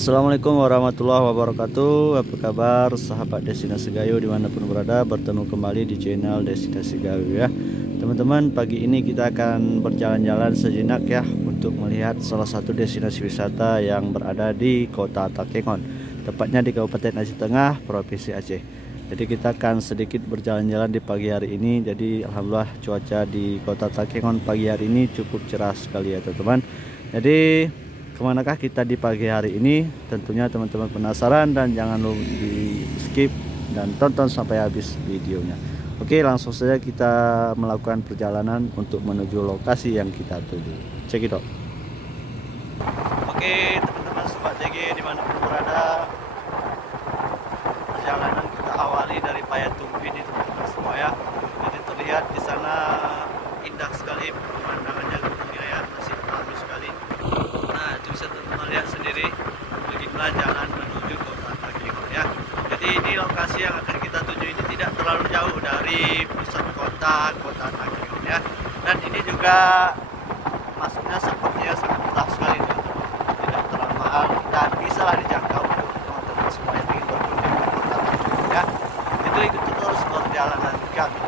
Assalamualaikum warahmatullahi wabarakatuh. Apa kabar sahabat Destinasi Gayo dimanapun berada, bertemu kembali di channel Destinasi Gayo ya teman-teman. Pagi ini kita akan berjalan-jalan sejenak ya untuk melihat salah satu destinasi wisata yang berada di Kota Takengon, tepatnya di Kabupaten Aceh Tengah, Provinsi Aceh. Jadi kita akan sedikit berjalan-jalan di pagi hari ini. Jadi alhamdulillah cuaca di Kota Takengon pagi hari ini cukup cerah sekali ya teman-teman. Jadi kemanakah kita di pagi hari ini? Tentunya teman-teman penasaran dan jangan lupa di skip dan tonton sampai habis videonya. Oke, langsung saja kita melakukan perjalanan untuk menuju lokasi yang kita tuju. Check it out. Oke teman-teman sobat DG dimanapun berada, perjalanan kita awali dari Payatumbi di teman-teman semua ya. Jadi terlihat di sana indah sekali pemandangannya, ya masih bagus sekali. Nah, itu bisa teman-teman lihat sendiri, beginilah jalan menuju Kota Takengon ya. Jadi ini lokasi yang akan kita tuju ini tidak terlalu jauh dari pusat kota Takengon ya. Dan ini juga masuknya sepertinya sangat mudah sekali teman-teman, tidak terlalu mahal dan bisa lah dijangkau untuk teman-teman semua yang ingin berkunjung ke Kota Takengon ya. Itu ikuti terus perjalanan kami.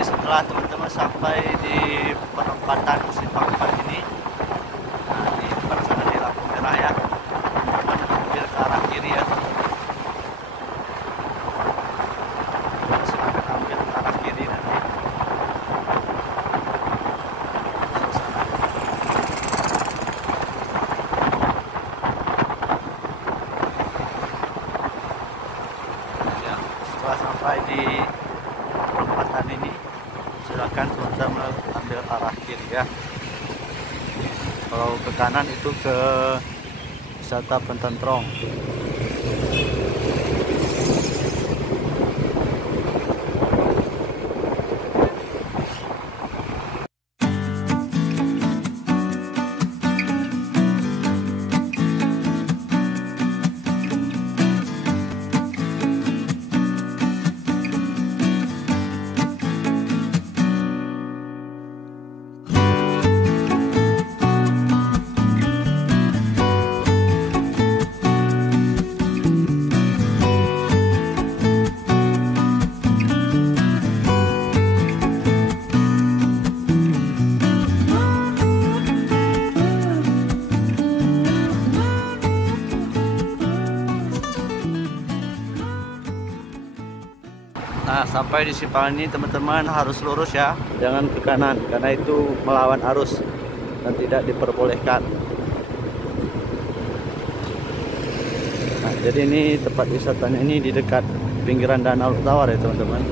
Setelah teman-teman sampai di perempatan Simpang 4 ini, nah di depan sana di lampu merah ya, teman-teman ambil ke arah kiri ya teman-teman. Silakan ambil ke arah kiri nanti. Ya, setelah sampai di perempatan ini, silakan teman-teman ambil arah kiri ya. Kalau ke kanan itu ke wisata Pententrong. Nah, sampai di simpang ini teman-teman harus lurus ya, jangan ke kanan karena itu melawan arus dan tidak diperbolehkan. Nah, jadi ini tempat wisatanya ini di dekat pinggiran Danau Tawar ya teman-teman.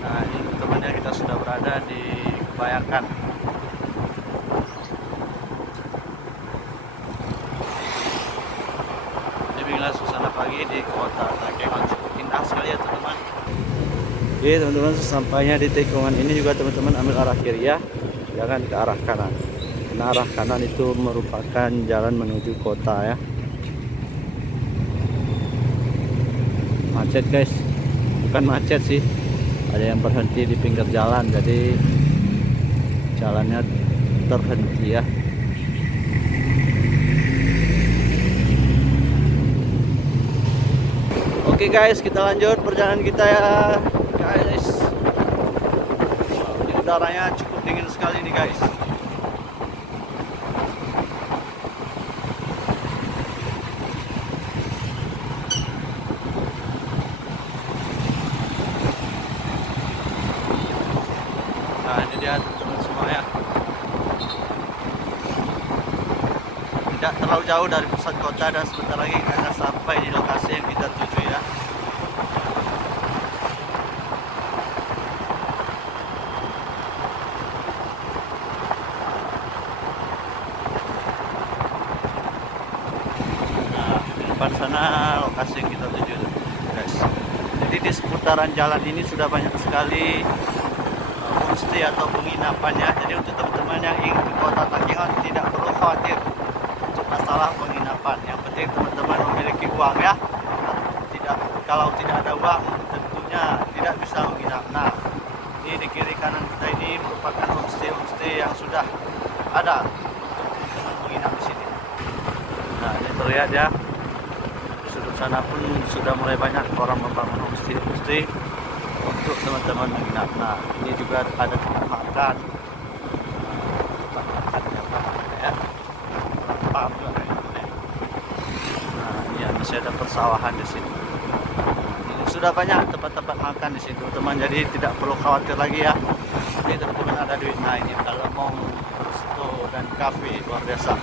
Nah, ini teman-teman kita sudah berada di Kebayakan. Inilah suasana pagi di Kota Takengon, cukup indah sekali ya teman-teman. Oke teman-teman, sesampainya di tikungan ini juga teman-teman ambil arah kiri ya, jangan ke arah kanan. Karena arah kanan itu merupakan jalan menuju kota ya. Macet guys, bukan macet sih, ada yang berhenti di pinggir jalan, jadi jalannya terhenti ya. Oke guys, kita lanjut perjalanan kita ya guys. Ini udaranya cukup dingin sekali nih guys. Nah ini dia teman-teman semua ya. Tidak terlalu jauh dari pusat kota dan sebentar lagi akan sampai di lokasi yang kita tuju ya. Nah, di depan sana lokasi yang kita tuju guys. Jadi di seputaran jalan ini sudah banyak sekali homestay atau penginapannya. Jadi untuk teman-teman yang ingin ke kota Takengon tidak perlu khawatir untuk masalah penginapan. Yang penting teman-teman memiliki uang ya. Kalau tidak ada uang tentunya tidak bisa menginap. Nah, ini di kiri kanan kita ini merupakan homestay yang sudah ada untuk teman-teman menginap di sini. Nah, ini terlihat ya. Di sudut sana pun sudah mulai banyak orang membangun homestay untuk teman-teman menginap. Nah, ini juga ada tempat makan. Tempat makannya ya. Paham juga ya. Nah, ini masih ada persawahan di sini. Ini sudah banyak tempat-tempat makan di situ, teman. Jadi tidak perlu khawatir lagi ya. Ini teman-teman ada duit. Nah, ini kalau mau resto dan cafe luar biasa.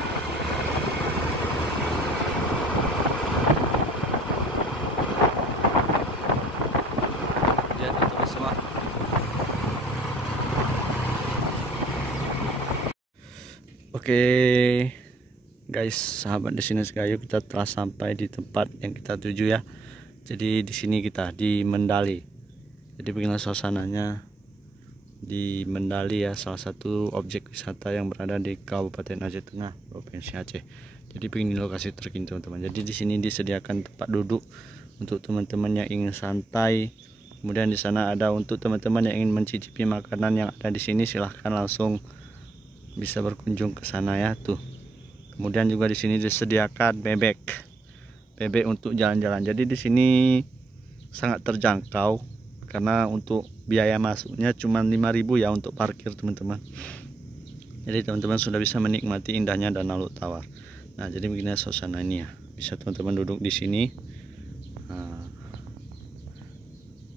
Oke guys, sahabat Destinasi Gayo, kita telah sampai di tempat yang kita tuju ya. Jadi di sini kita di Mendali. Jadi beginilah suasananya di Mendali ya, salah satu objek wisata yang berada di Kabupaten Aceh Tengah, Provinsi Aceh. Jadi begini lokasi terkini teman-teman. Jadi di sini disediakan tempat duduk untuk teman-teman yang ingin santai. Kemudian di sana ada untuk teman-teman yang ingin mencicipi makanan yang ada di sini, silahkan langsung bisa berkunjung ke sana ya tuh. Kemudian juga di sini disediakan bebek untuk jalan-jalan. Jadi di sini sangat terjangkau karena untuk biaya masuknya cuma 5.000 ya untuk parkir teman-teman. Jadi teman-teman sudah bisa menikmati indahnya Danau Luk Tawar. Nah, jadi begini suasana ini ya. Bisa teman-teman duduk di sini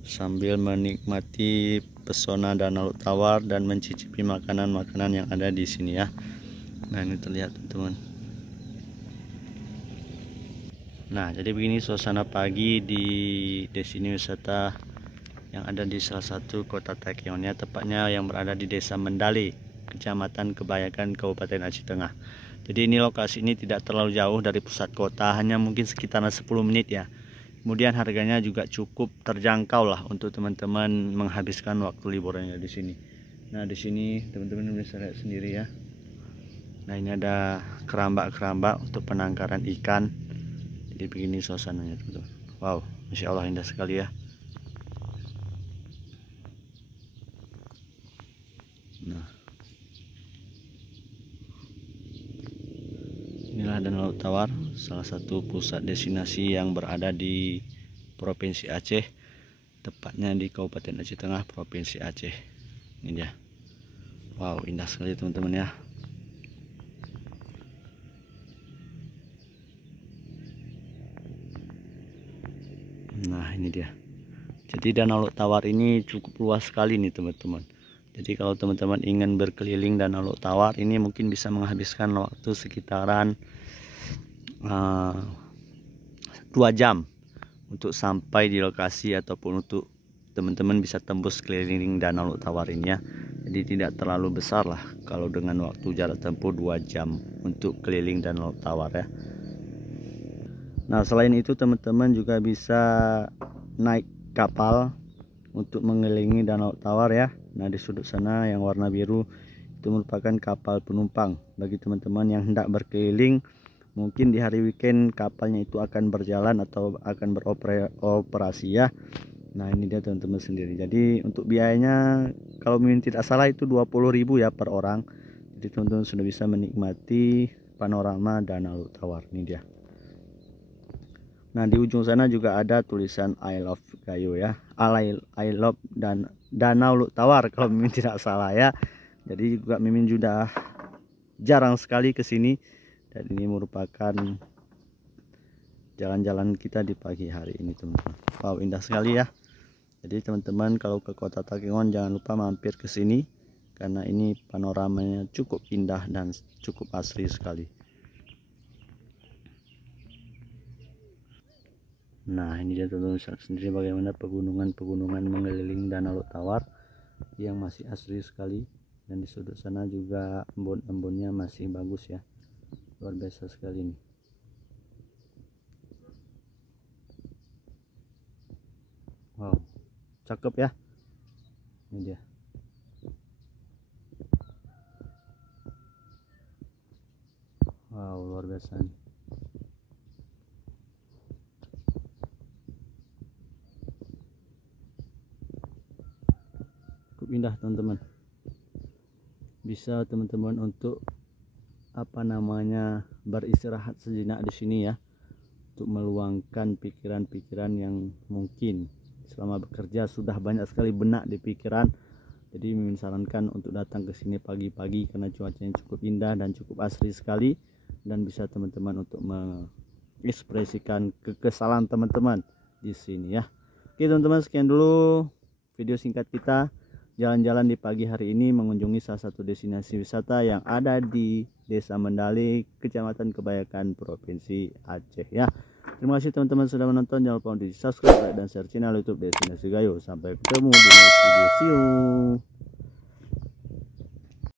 sambil menikmati pesona Danau Luk Tawar dan mencicipi makanan-makanan yang ada di sini ya. Nah, ini terlihat teman-teman. Nah, jadi begini suasana pagi di destinasi wisata yang ada di salah satu kota Takengon ya, tepatnya yang berada di Desa Mendali, Kecamatan Kebayakan, Kabupaten Aceh Tengah. Jadi ini lokasi ini tidak terlalu jauh dari pusat kota, hanya mungkin sekitaran 10 menit ya. Kemudian harganya juga cukup terjangkau lah untuk teman-teman menghabiskan waktu liburannya di sini. Nah, di sini teman-teman bisa lihat sendiri ya. Nah, ini ada keramba-keramba untuk penangkaran ikan. Jadi begini suasananya teman-teman. Wow, Masya Allah indah sekali ya. Nah, inilah Danau Luk Tawar, salah satu pusat destinasi yang berada di Provinsi Aceh, tepatnya di Kabupaten Aceh Tengah, Provinsi Aceh. Ini dia. Wow, indah sekali teman-teman ya. Nah, ini dia. Jadi Danau Luk Tawar ini cukup luas sekali nih teman-teman. Jadi kalau teman-teman ingin berkeliling Danau Luk Tawar ini mungkin bisa menghabiskan waktu sekitaran 2 jam untuk sampai di lokasi, ataupun untuk teman-teman bisa tembus keliling Danau Luk Tawar ini ya. Jadi tidak terlalu besar lah kalau dengan waktu jarak tempuh 2 jam untuk keliling Danau Luk Tawar ya. Nah, selain itu teman-teman juga bisa naik kapal untuk mengelilingi Danau Luk Tawar ya. Nah, di sudut sana yang warna biru itu merupakan kapal penumpang. Bagi teman-teman yang hendak berkeliling, mungkin di hari weekend kapalnya itu akan berjalan atau akan beroperasi ya. Nah ini dia teman-teman sendiri. Jadi untuk biayanya kalau mimin tidak salah itu 20.000 ya per orang. Jadi teman-teman sudah bisa menikmati panorama Danau Tawar. Ini dia. Nah di ujung sana juga ada tulisan I love Gayo ya, I love dan Danau Tawar kalau mimin tidak salah ya. Jadi juga mimin sudah jarang sekali ke sini dan ini merupakan jalan-jalan kita di pagi hari ini teman-teman. Wow indah sekali ya. Jadi teman-teman kalau ke Kota Takengon jangan lupa mampir ke sini karena ini panoramanya cukup indah dan cukup asri sekali. Nah ini dia teman-teman sendiri bagaimana pegunungan mengelilingi Danau Tawar yang masih asri sekali, dan di sudut sana juga embun-embunnya masih bagus ya, luar biasa sekali nih. Wow cakep ya, ini dia. Wow luar biasa nih. Indah teman-teman, bisa teman-teman untuk beristirahat sejenak di sini ya, untuk meluangkan pikiran-pikiran yang mungkin selama bekerja sudah banyak sekali benak di pikiran. Jadi mimin sarankan untuk datang ke sini pagi-pagi karena cuacanya cukup indah dan cukup asri sekali, dan bisa teman-teman untuk mengekspresikan kekesalan teman-teman di sini ya. Oke teman-teman, sekian dulu video singkat kita jalan-jalan di pagi hari ini mengunjungi salah satu destinasi wisata yang ada di Desa Mendali, Kecamatan Kebayakan, Provinsi Aceh ya. Terima kasih teman-teman sudah menonton. Jangan lupa di subscribe, like, dan share channel YouTube Destinasi Gayo. Sampai ketemu di next video. See you.